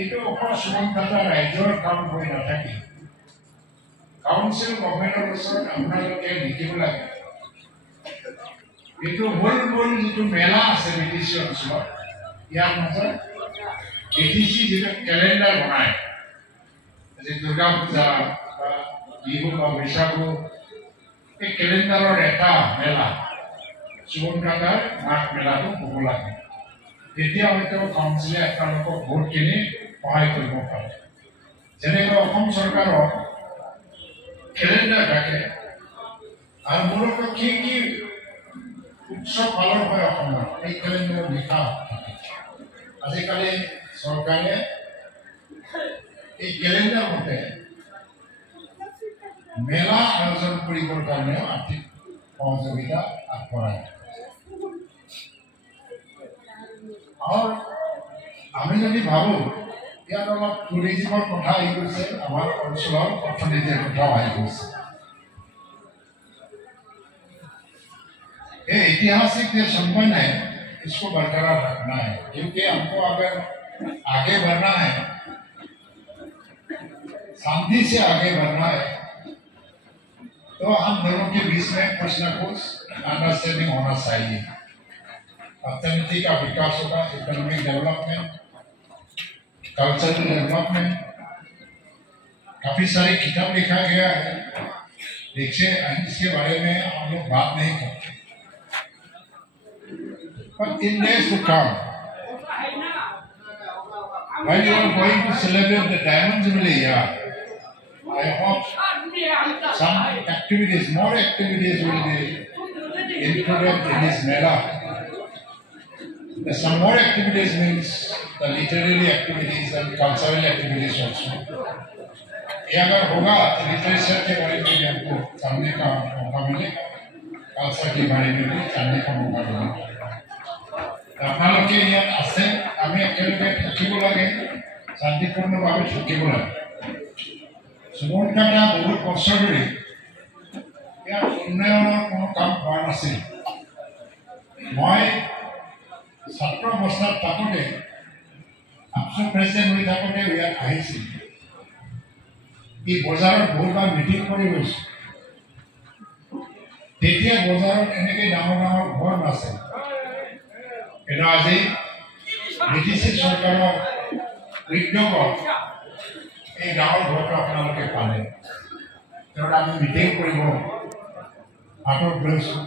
এইটো অকল সুমনকাটা ৰাইজৰ কাম হৈ নাথাকে কাউন্সিল গভৰ্ণমেণ্টৰ ওচৰত আপোনালোকে লিখিব লাগে এইটো মূল যিটো মেলা আছে বিটিচি অঞ্চলত ইয়াৰ মাজত বিটিচি যিটো কেলেণ্ডাৰ বনায় যে দুৰ্গা পূজা বা বিহু বা বৈশাখু এই কেলেণ্ডাৰৰ এটা মেলা সুমনকাটাৰ মাঘ মেলাটো হ'ব লাগে তেতিয়া হয়তো কাউন্সিলে আপোনালোকক বহুতখিনি সহায় কৰিব পাৰে যেনেকৈ অসম চৰকাৰৰ কেলেণ্ডাৰ থাকে আৰু মূলতঃ কি উৎসৱ পালন হয় অসমত এই কেলেণ্ডাৰত লিখা থাকে আজিকালি চৰকাৰে এই কেলেণ্ডাৰ মতে মেলা আয়োজন কৰিবৰ কাৰণেও আৰ্থিক সহযোগিতা আগবঢ়ায় আৰু আমি যদি ভাবোঁ ইয়াত অলপ টুৰিজিমৰ কথা আহি গৈছে আমাৰ অঞ্চলৰ অৰ্থনীতিৰ কথাও আহি গৈছে ये ऐतिहासिक जो संबंध है इसको बरकरार रखना है क्योंकि हमको अगर आगे बढ़ना है शांति से आगे बढ़ना है तो हम दोनों के बीच में कुछ न कुछ अंडरस्टैंडिंग होना चाहिए अर्थनीति का विकास होगा इकोनॉमिक डेवलपमेंट कल्चरल डेवलपमेंट काफी सारी किताब लिखा गया है देखिए इसके बारे में हम लोग बात नहीं करते But in days to come, when you are going to celebrate the Diamond Jubilee year, I hope some activities, more activities will be included in this Mela. Some more activities means the literary activities and cultural activities also. ये अगर होगा तो literature के बारे में भी हमको जानने का मौका मिलेगा, कल्चर के बारे में भी जानने का मौका मिलेगा। আপোনালোকে ইয়াত আছে আমি একেলগে থাকিব লাগে শান্তিপূৰ্ণভাৱে থাকিব লাগে সুমনকাটা বহুত বছৰ ধৰি ইয়াত উন্নয়নৰ কোনো কাম হোৱা নাছিল মই ছাত্ৰ অৱস্থাত থাকোঁতে আপচু প্ৰেচিডেণ্ট হৈ থাকোঁতে ইয়াত আহিছিল এই বজাৰত বহুতবাৰ মিটিং কৰি গৈছোঁ তেতিয়া বজাৰত এনেকৈ ডাঙৰ ডাঙৰ ঘৰ নাছিল কিন্তু আজি বিটিচি চৰকাৰৰ উদ্যোগত এই গাঁৱৰ ঘৰটো আপোনালোকে পালে তেওঁ আমি মিটিং কৰিব হাতত লৈছোঁ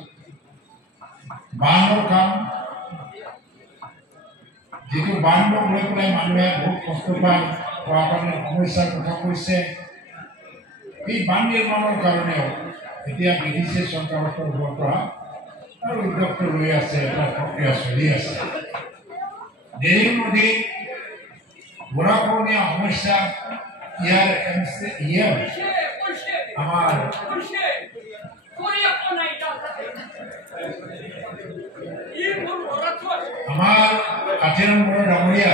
বান্ধৰ কাম যিটো বান্ধক লৈ পেলাই মানুহে বহুত কষ্ট পায় খোৱাপানীৰ সমস্যাৰ কথা কৈছে এই বান্ধ নিৰ্মাণৰ কাৰণেও এতিয়া বিটিচি চৰকাৰৰ তৰফৰ পৰা और डॉक्टर हुए ऐसे प्रक्रिया चली ऐसे देरी नदी बुरा कोनिया हमेशा यार एमसे यार हमार हमार आचरण बड़ा डामरिया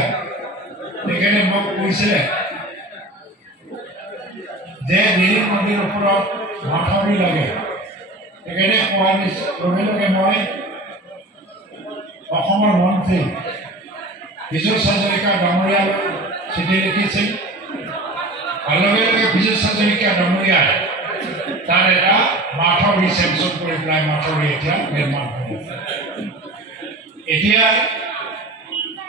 लेकिन मग कोई जे देरी नदी ऊपर माथावरी लगे এখানে কোয়ালিস প্রবেলকে মই অসমৰ মন্ত্ৰী বিজয় হাজৰিকা ডাঙৰীয়াৰ চিঠি লিখিছিল আৰু লগে লগে বিজয় হাজৰিকা ডাঙৰীয়াৰ তাৰ এটা মাথৰি চেঞ্চন কৰি পেলাই মাথৰি এতিয়া নিৰ্মাণ কৰিছে এতিয়া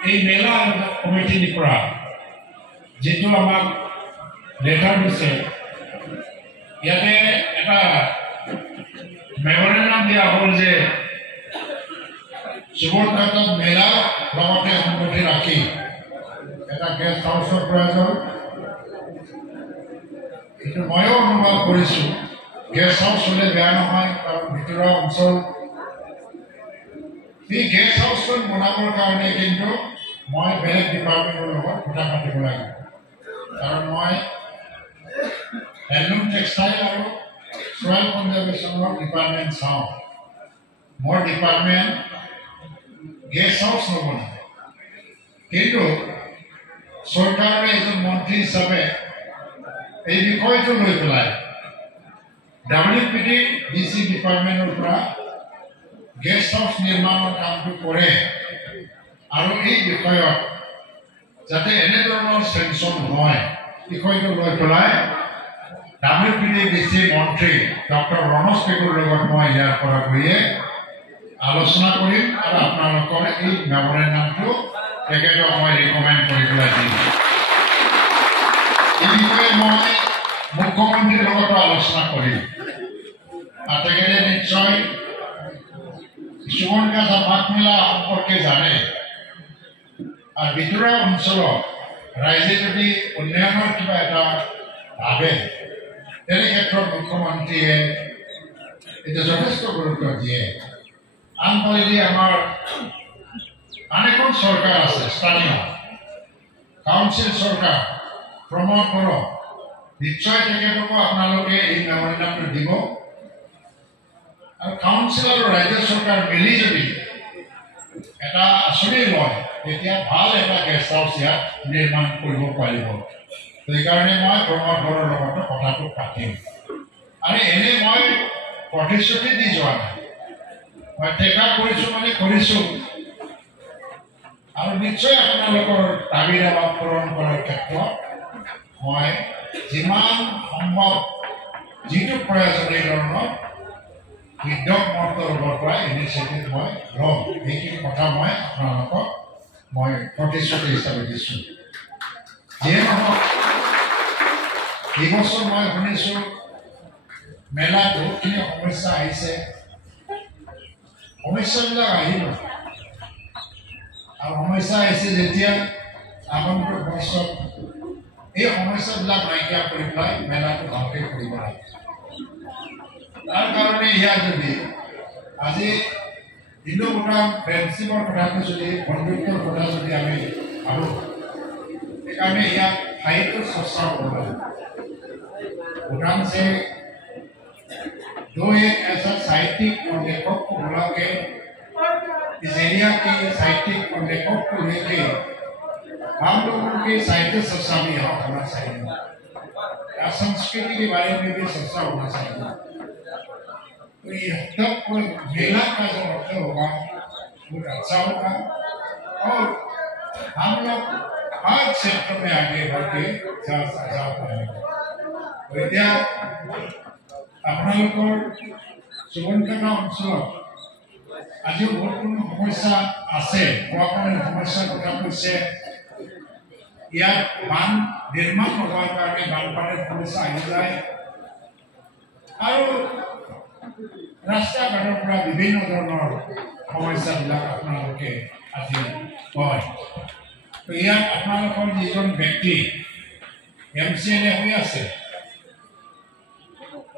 এই মেলা কমিটিৰ পৰা যেটো আমাক লেটাৰ দিছে ইয়াতে এটা মেমোৰেন্ডাম দিয়া হল যে সুমনকাটা মেলা লগতে সংগঠি ৰাখি এটা গেষ্ট হাউচৰ প্ৰয়োজন এইটো ময়ো অনুভৱ কৰিছোঁ গেষ্ট হাউচ হ'লে বেয়া নহয় কাৰণ ভিতৰুৱা অঞ্চল এই গেষ্ট হাউচখন বনাবৰ কাৰণে কিন্তু মই বেলেগ ডিপাৰ্টমেণ্টৰ লগত কথা পাতিব লাগিব কাৰণ মই হেণ্ডলুম টেক্সটাইল আৰু soil conservation department sound more department guest house no bana kintu sarkarer ejon mantri hisabe ei bikoy to loi pelai WPT DC department or pora guest house nirmanor kaam to kore aru ei bikoyot যাতে এনেধৰণৰ sanction হয় বিষয়টো লৈ পেলাই WPDBC মন্ত্ৰী doctor Ramesh পেগুৰ লগত মই ইয়াৰ পৰা গৈয়ে আলোচনা কৰিম আৰু আপোনালোকৰ এই মেমৰেণ্ডামটো তেখেতক মই ৰিকমেণ্ড কৰি পেলাই দিম। এই বিষয়ে মই মুখ্যমন্ত্ৰীৰ লগতো আলোচনা কৰিম আৰু তেখেতে নিশ্চয় সুবৰ্ণকাছা পাঠমেলা সম্পৰ্কে জানে আৰু ভিতৰুৱা অঞ্চলত ৰাইজে যদি উন্নয়নৰ কিবা এটা ভাবে তেনে ক্ষেত্ৰত মুখ্যমন্ত্ৰীয়ে এতিয়া যথেষ্ট গুৰুত্ব দিয়ে। আনফালেদি আমাৰ আন এখন চৰকাৰ আছে স্থানীয় কাউন্সিল চৰকাৰ প্ৰমোদ বড়ো নিশ্চয় তেখেতকো আপোনালোকে এই মেমৰেণ্ডামটো দিব আৰু কাউন্সিল আৰু ৰাজ্য চৰকাৰ মিলি যদি এটা আঁচনি লয় তেতিয়া ভাল এটা গেষ্ট হাউচ ইয়াত নিৰ্মাণ কৰিব পাৰিব। সেইকাৰণে মই প্ৰমোদ বড়োৰ লগতো কথাটো পাতিম আৰু এনে মই প্ৰতিশ্ৰুতি দি যোৱা নাই, মই টেকা কৰিছোঁ মানে কৰিছোঁ আৰু নিশ্চয় আপোনালোকৰ দাবী দাবা পূৰণ কৰাৰ ক্ষেত্ৰত মই যিমান সম্ভৱ যিটো প্ৰয়োজনীয় ধৰণৰ উদ্যোগ মোৰ তৰফৰ পৰা ইনিচিয়েটিভ মই ল'ম। সেইখিনি কথা মই আপোনালোকক মই প্ৰতিশ্ৰুতি হিচাপে দিছোঁ। যিয়ে নহওক এই বছৰ মই শুনিছোঁ মেলাত বহুতখিনি সমস্যা আহিছে, সমস্যাবিলাক আহিব আৰু সমস্যা আহিছে যেতিয়া আগন্তুক বছৰত এই সমস্যাবিলাক নাইকিয়া কৰি পেলাই মেলাটো ভালকৈ কৰিব লাগে। তাৰ কাৰণে ইয়াত যদি আজি হিন্দু ভূটান ফ্ৰেণ্ডশ্বিপৰ কথাটো যদি বন্ধুত্বৰ কথা যদি আমি ভাবোঁ সেইকাৰণে ইয়াত সাহিত্যৰ চৰ্চা কৰিব লাগে। भूटान से दो एक ऐसा साहित्यिक और लेखक को बुला के इस एरिया के साहित्यिक और लेखक को लेके हम लोगों के साहित्य चर्चा भी यहाँ होना चाहिए, संस्कृति के बारे में भी चर्चा होना चाहिए। तो ये तब मेला का जो अवसर होगा वो अच्छा होगा और हम लोग हर क्षेत्र में आगे बढ़ के जा पाएंगे। এতিয়া আপোনালোকৰ সুবৰ্ণকাছা অঞ্চলত আজিও বহুতখিনি সমস্যা আছে। খোৱাপানীৰ সমস্যাৰ কথা কৈছে, ইয়াত বান নিৰ্মাণ নোহোৱাৰ কাৰণে বানপানীৰ সমস্যা আহি যায় আৰু ৰাস্তা ঘাটৰ পৰা বিভিন্ন ধৰণৰ সমস্যাবিলাক আপোনালোকে আজি কয়। তো ইয়াত আপোনালোকৰ যিজন ব্যক্তি MCLA হৈ আছে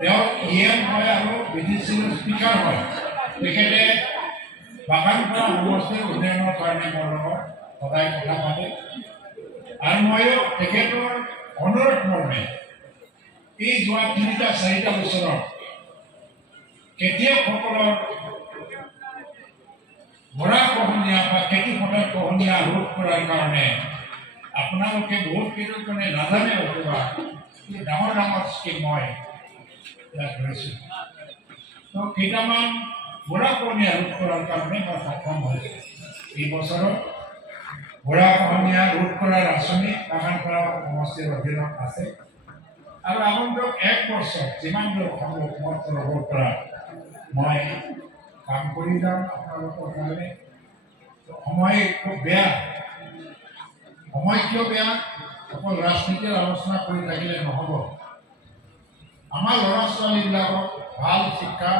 তেওঁ EM হয় আৰু BDCৰ স্পীকাৰ হয়, তেখেতে বাগানপাৰা সমষ্টিৰ উন্নয়নৰ কাৰণে মোৰ লগত সদায় কথা পাতে আৰু ময়ো তেখেতৰ অনুৰোধ মৰ্মে এই যোৱা 3-4 বছৰত খেতিয়কসকলৰ গৰা খহনীয়া বা খেতি পথাৰ খহনীয়া ৰোধ কৰাৰ কাৰণে আপোনালোকে বহুত কেইজনে নাজানে অথবা ডাঙৰ ডাঙৰ স্কিম মই ধৰিছোঁ। তো কেইটামান গৰা খহনীয়া ৰোধ কৰাৰ কাৰণে মই সক্ষম হৈছোঁ। এই বছৰত গৰা খহনীয়া ৰোধ কৰাৰ আঁচনি বাগানপাৰা সমষ্টিৰ অধীনত আছে আৰু আগন্তুক 1 বছৰ যিমান দূৰ সম্ভৱ মোৰ তৰফৰ পৰা মই কাম কৰি যাম আপোনালোকৰ কাৰণে। সময় খুব বেয়া, সময় কিয় বেয়া? অকল ৰাজনীতিৰ আলোচনা কৰি থাকিলে নহ'ব। আমাৰ ল'ৰা ছোৱালীবিলাকক ভাল শিক্ষা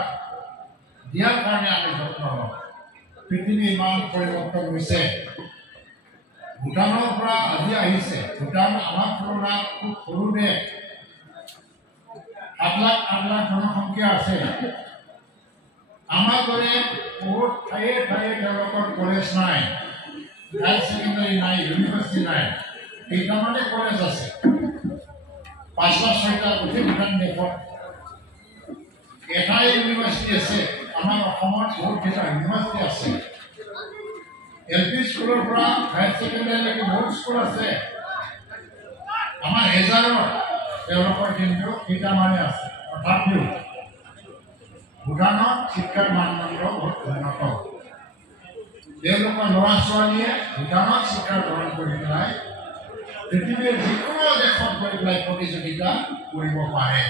দিয়াৰ কাৰণে আমি যত্ন লওঁ। পৃথিৱী ইমান পৰিৱৰ্তন হৈছে, ভূটানৰ পৰা আজি আহিছে, ভূটান আমাৰ তুলনাত খুব সৰু দেশ, 8 লাখ জনসংখ্যা আছে। আমাৰ দৰে বহুত ঠায়ে ঠায়ে তেওঁলোকৰ কলেজ নাই, হায়াৰ ছেকেণ্ডাৰী নাই, ইউনিভাৰ্চিটি নাই, কেইটামানে কলেজ আছে 5-6টা গোটেই ভূটান দেশত। এটাই ইউনিভাৰ্চিটি আছে, আমাৰ অসমত বহুতকেইটা ইউনিভাৰ্চিটি আছে। LP স্কুলৰ পৰা হায়াৰ ছেকেণ্ডাৰীলৈকে বহুত স্কুল আছে। আমাৰ হেজাৰত তেওঁলোকৰ কিন্তু কেইটামানে আছে। তথাপিও ভূটানত শিক্ষাৰ মানদণ্ড বহুত উন্নত। তেওঁলোকৰ ল'ৰা ছোৱালীয়ে ভূটানত শিক্ষা গ্ৰহণ কৰি পেলাই পৃথিৱীৰ যিকোনো দেশত গৈ পেলাই প্ৰতিযোগিতা কৰিব পাৰে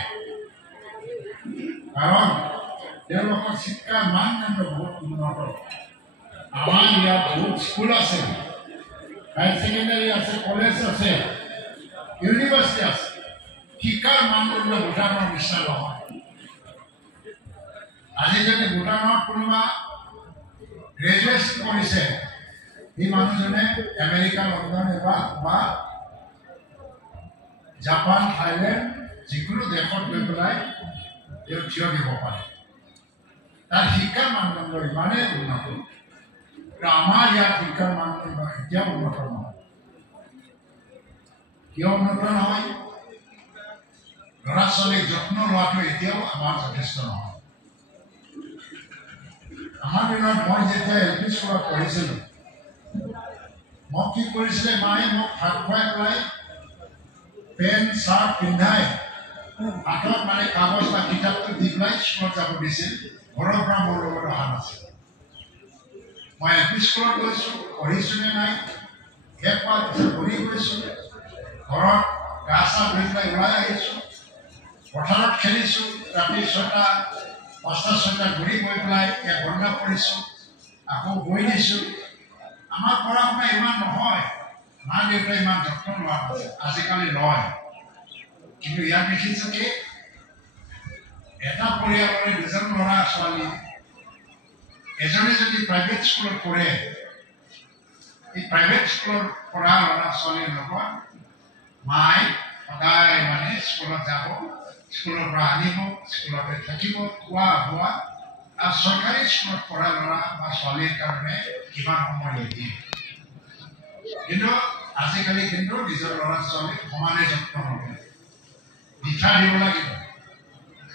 কাৰণ তেওঁলোকৰ শিক্ষাৰ মানদণ্ড বহুত উন্নত আমাৰ ইয়াত বহুত স্কুল আছে হায়াৰ ছেকেণ্ডাৰী আছে কলেজ আছে ইউনিভাৰ্চিটি আছে শিক্ষাৰ মানদণ্ড ভূটানৰ নিচিনা নহয় আজি যদি ভূটানত কোনোবা গ্ৰেজুৱেশ্যন কৰিছে এই মানুহজনে আমেৰিকা লণ্ডন বা জাপান থাইলেণ্ড যিকোনো দেশত গৈ পেলাই তেওঁ থিয় দিব পাৰে তাৰ শিক্ষাৰ মানদণ্ড ইমানেই উন্নত আমাৰ ইয়াত শিক্ষাৰ মানদণ্ড এতিয়াও উন্নত নহয় কিয় উন্নত নহয় ল'ৰা ছোৱালীক যত্ন লোৱাটো এতিয়াও আমাৰ যথেষ্ট নহয় আমাৰ দিনত মই যেতিয়া এল পি স্কুলত পঢ়িছিলোঁ মোক কি কৰিছিলে মায়ে মোক ভাত খুৱাই পেলাই পেণ্ট চাৰ্ট পিন্ধাই হাতত মানে কাগজ বা কিতাপটো দি পেলাই স্কুলত যাব দিছিল ঘৰৰ পৰা মোৰ লগত অহা নাছিল মই এল পি স্কুলত গৈছোঁ পঢ়িছোঁ নে নাই শেষ হোৱাৰ পিছত পঢ়ি গৈছোঁ ঘৰত গা চা ধুই পেলাই ওলাই আহিছোঁ পথাৰত খেলিছোঁ ৰাতি 6টা 5টা 6টা ঘূৰি গৈ পেলাই 1 ঘণ্টা পঢ়িছোঁ আকৌ গৈ দিছোঁ আমাৰ পঢ়া শুনা ইমান নহয় মা দেউতাই ইমান যত্ন লোৱা নাছিল আজিকালি লয় কিন্তু ইয়াত দেখিছোঁ কি এটা পৰিয়ালৰে 2জন ল'ৰা ছোৱালী এজনে যদি প্ৰাইভেট স্কুলত পঢ়ে এই প্ৰাইভেট স্কুলৰ পঢ়া ল'ৰা ছোৱালীৰ লগত মায়ে সদায় মানে স্কুলত যাব স্কুলৰ পৰা আনিব স্কুলতে থাকিব খোৱা বোৱা আৰু চৰকাৰী স্কুলত পঢ়া ল'ৰা বা ছোৱালীৰ কাৰণে কিমান সময় নিদিয়ে কিন্তু আজিকালি কিন্তু নিজৰ ল'ৰা ছোৱালীক সমানে যত্ন নকৰে নিশা দিব লাগিব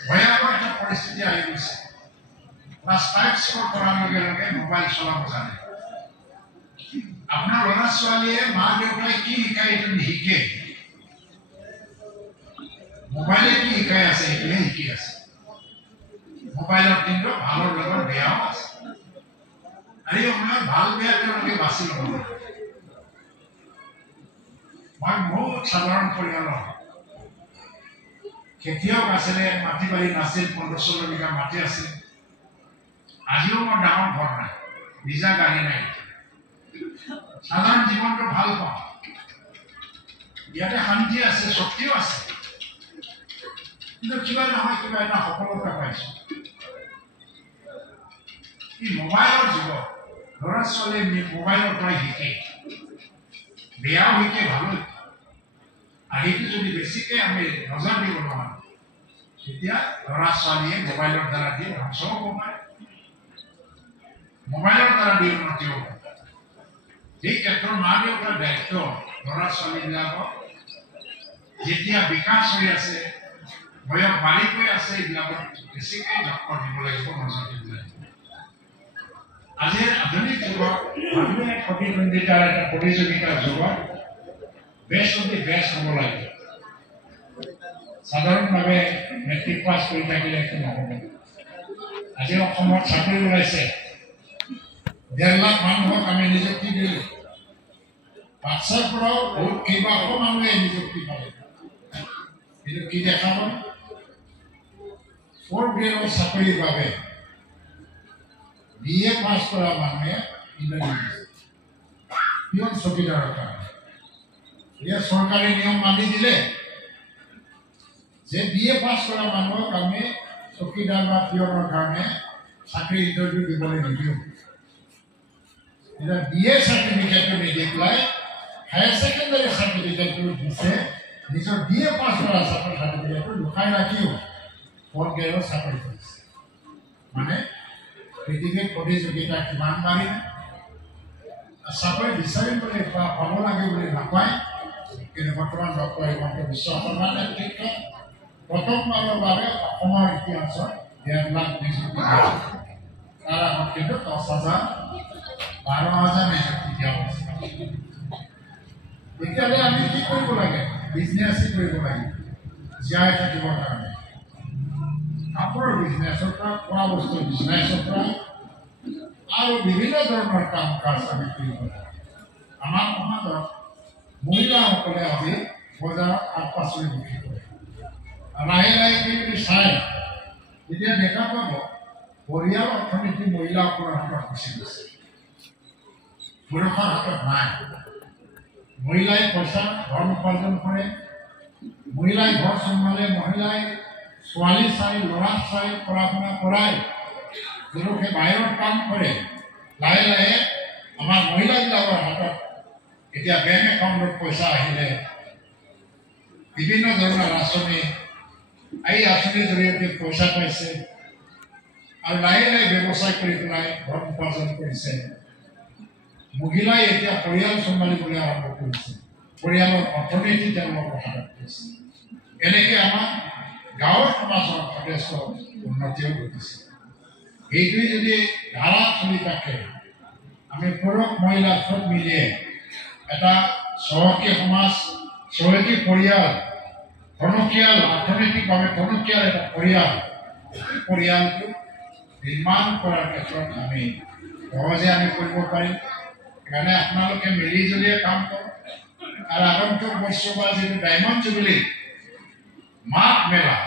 ভয়াৱহ এটা পৰিস্থিতি আহি গৈছে ক্লাছ 5 স্কুল পঢ়াৰ লগে লগে মোবাইল চলাব জানে আপোনাৰ ল'ৰা ছোৱালীয়ে মা দেউতাই কি শিকায় এইটো নিশিকে মোবাইলে কি শিকাই আছে এইটোহে শিকি আছে মোবাইলত কিন্তু ভালৰ লগত বেয়াও আছে আৰু এই সময়ত ভাল বেয়া তেওঁলোকে বাছি ল'ব মই বহুত সাধাৰণ পৰিয়ালৰ খেতিয়ক আছিলে মাটি বাৰী নাছিল 15-16 বিঘা মাটি আছিল আজিও মোৰ ডাঙৰ ঘৰ নাই নিজা গাড়ী নাই সাধাৰণ জীৱনটো ভাল পাওঁ ইয়াতে শান্তি আছে শক্তিও আছে কিন্তু কিবা নহয় কিবা এটা সফলতা পাইছোঁ এই মোবাইলৰ যুগত ল'ৰা ছোৱালীয়ে মোবাইলৰ পৰাই শিকে বেয়াও শিকে ভালো আৰু এইটো যদি বেছিকৈ আমি নজৰ দিব নোৱাৰোঁ তেতিয়া ল'ৰা ছোৱালীয়ে মোবাইলৰ দ্বাৰা দি ধ্বংস হ'ব পাৰে মোবাইলৰ দ্বাৰা দি উন্নতি হ'ব এই ক্ষেত্ৰত মা দেউতাৰ দায়িত্ব ল'ৰা ছোৱালীবিলাকক যেতিয়া বিকাশ হৈ আছে বয়স বাঢ়ি গৈ আছে এইবিলাকত বেছিকৈ যত্ন দিব লাগিব নজৰ দিব লাগিব আজিৰ আধুনিক যুগত মানুহে প্ৰতিদ্বন্দ্বিতাৰ এটা প্ৰতিযোগিতাৰ যুগত বেষ্ট অফ দি বেষ্ট হ'ব লাগিব সাধাৰণভাৱে মেট্ৰিক পাছ কৰি থাকিলে একো নহ'ব আজি অসমত চাকৰি ওলাইছে 1.5 লাখ মানুহক আমি নিযুক্তি দিলোঁ বাচ্চাৰ পৰাও বহুত কেইবাশ মানুহে নিযুক্তি পালে কিন্তু কি দেখাব 4th গ্ৰেডৰ চাকৰিৰ বাবে BA পাছ কৰা মানুহে পিয়ন চকীদাৰৰ কাৰণে এতিয়া চৰকাৰী নিয়ম মানি দিলে যে BA পাছ কৰা মানুহক আমি চকীদাৰ বা পিয়নৰ কাৰণে চাকৰি ইণ্টাৰভিউ দিবলৈ নিদিওঁ এতিয়া BA চাৰ্টিফিকেটটো নিদি পেলাই হায়াৰ ছেকেণ্ডাৰী চাৰ্টিফিকেটটো দিছে নিজৰ BA পাছ কৰা ছাত্ৰ ছাত্ৰীটো লুকাই ৰাখিও 4th গ্ৰেডৰ চাকৰি কৰিছে মানে পৃথিৱীৰ প্ৰতিযোগিতা কিমান বাঢ়িলে চাকৰি বিচাৰিম বুলি পাব লাগে বুলি নাপায় কিন্তু বৰ্তমান ডক্টৰ হিমন্ত বিশ্ব শৰ্মাৰ নেতৃত্বত প্ৰথমবাৰৰ বাবে অসমৰ ইতিহাসত 1.5 লাখ নিযুক্তি তাৰ আগত কিন্তু 10,000 12,000 নিযুক্তি দিয়া হৈছে তেতিয়াহ'লে আমি কি কৰিব লাগে বিজনেছেই কৰিব লাগে জীয়াই থাকিবৰ কাৰণে কাপোৰৰ বিজনেছৰ পৰা খোৱা বস্তুৰ বিজনেছৰ পৰা আৰু বিভিন্ন ধৰণৰ কাম কাজ আমি কৰিব লাগে আমাৰ সমাজত মহিলাসকলে আজি বজাৰত শাক পাচলি বিক্ৰী কৰে। লাহে লাহে কি চাই যেতিয়া দেখা পাব পৰিয়াল অৰ্থনীতি মহিলাসকলৰ হাতত গুচি গৈছে, পুৰুষৰ হাতত নাই। মহিলাই পইচা ঘৰ উপাৰ্জন কৰে, মহিলাই ঘৰ চম্ভালে, মহিলাই ছোৱালী চাই ল'ৰা চাই পঢ়া শুনা কৰাই, পুৰুষে বাহিৰত কাম কৰে। লাহে লাহে আমাৰ মহিলাবিলাকৰ হাতত এতিয়া বেংক একাউণ্টত পইচা আহিলে, বিভিন্ন ধৰণৰ আঁচনি, এই আঁচনিৰ জৰিয়তে পইচা পাইছে আৰু লাহে লাহে ব্যৱসায় কৰি পেলাই ঘৰ উপাৰ্জন কৰিছে। মহিলাই এতিয়া পৰিয়াল চম্ভালিবলৈ আৰম্ভ কৰিছে, পৰিয়ালৰ অৰ্থনীতি তেওঁলোকৰ হাতত কৰিছে। এনেকৈ আমাৰ গাঁৱৰ সমাজৰ যথেষ্ট উন্নতিও ঘটিছে। এইটোৱে যদি ধাৰা চলি থাকে, আমি পুৰুষ মহিলা চব মিলিয়ে এটা চহকী সমাজ, চহকী পৰিয়াল, টনকিয়াল, অৰ্থনৈতিকভাৱে টনকিয়াল এটা পৰিয়ালটো নিৰ্মাণ কৰাৰ ক্ষেত্ৰত আমি সহজে আমি কৰিব পাৰিম। সেইকাৰণে আপোনালোকে মিলি জুলিয়ে কাম কৰক। আৰু আগন্তুক বৈশ্যবাৰ যিটো ডায়মণ্ড জুবিলি মাঘ মেলা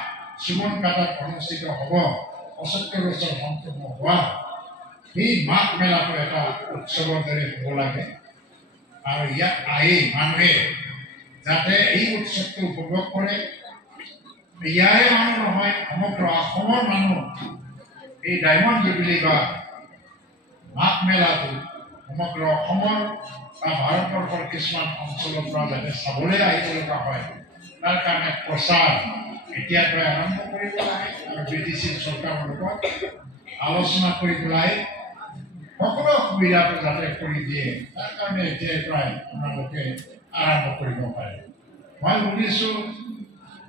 সুমন কাটাত অনুষ্ঠিত হ'ব, ৭৫ বছৰ সম্পূৰ্ণ হোৱা সেই মাঘ মেলাটো এটা উৎসৱৰ দৰে হ'ব লাগে। আৰু ইয়াত আহি মানুহে যাতে এই উৎসৱটো উপভোগ কৰে। ইয়াৰে মানুহ নহয়, সমগ্ৰ অসমৰ মানুহ এই ডায়মণ্ড জুবিলি বা মাঘ মেলাটো সমগ্ৰ অসমৰ বা ভাৰতবৰ্ষৰ কিছুমান অঞ্চলৰ পৰা যাতে চাবলৈ আহিব লগা হয়, তাৰ কাৰণে প্ৰচাৰ এতিয়াৰ পৰাই আৰম্ভ কৰিব লাগে। আৰু BTC চৰকাৰৰ লগত আলোচনা কৰি পেলাই সকলো সুবিধাটো যাতে কৰি দিয়ে, তাৰ কাৰণে এতিয়াৰ পৰাই আপোনালোকে আৰম্ভ কৰিব পাৰে। মই শুনিছোঁ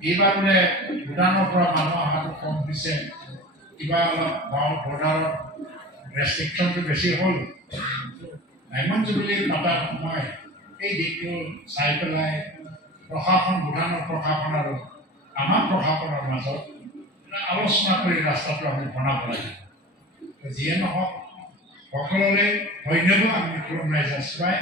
এইবাৰ বোলে ভূটানৰ পৰা মানুহ অহাটো কম হৈছে, কিবা অলপ গাঁৱৰ বৰ্ডাৰত ৰেষ্ট্ৰিকশ্যনটো বেছি হ'ল। ডায়মণ্ড জুবিলি পতাৰ সময় এই দিশটো চাই পেলাই প্ৰশাসন, ভূটানৰ প্ৰশাসন আৰু আমাৰ প্ৰশাসনৰ মাজত আলোচনা কৰি ৰাস্তাটো আমি বনাব লাগে। যিয়ে নহওক সকলোৰে ধন্যবাদ আমি ক্ৰমাই যাচুৱাই